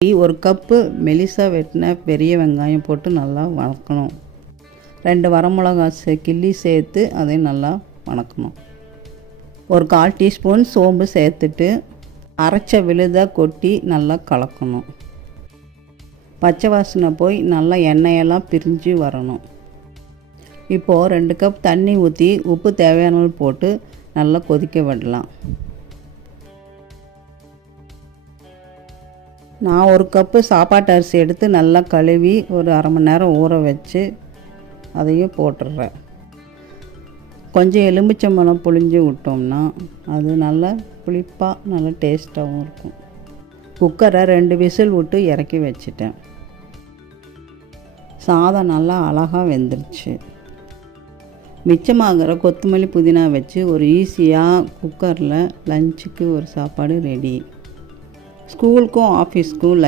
ஒரு கப்பு மெலிசா வெட்டின பெரிய வெங்காயம் போட்டு நல்லா வதக்கணும். 2 வரமிளகாய் கிள்ளி சேர்த்து அதையும் நல்லா வதக்கணும். ஒரு 1/4 டீஸ்பூன் சோம்பு சேர்த்துட்டு அரைச்ச விழுதை கொட்டி நல்லா கலக்கணும். பச்சை வாசனை போய் நல்லா எண்ணெயெல்லாம் பிரிஞ்சு வரணும். இப்போது 2 கப் தண்ணி ஊற்றி உப்பு தேவையான போட்டு நல்லா கொதிக்க விடலாம். நான் 1 கப்பு சாப்பாட்டு அரிசி எடுத்து நல்லா கழுவி ஒரு அரை மணி நேரம் ஊற வச்சு அதையும் போட்டுடுறேன். கொஞ்சம் எலுமிச்சம்பழம் புழிஞ்சு விட்டோம்னா அது நல்லா புளிப்பாக நல்லா டேஸ்ட்டாகவும் இருக்கும். குக்கரை 2 விசில் விட்டு இறக்கி வச்சிட்டேன். சாதம் நல்லா அழகாக வெந்துருச்சு. மிச்சமாகிற கொத்தமல்லி புதினா வச்சு ஒரு ஈஸியாக குக்கரில் லஞ்சுக்கு ஒரு சாப்பாடு ரெடி. ஸ்கூலுக்கும் ஆஃபீஸ்க்கும் லஞ்ச்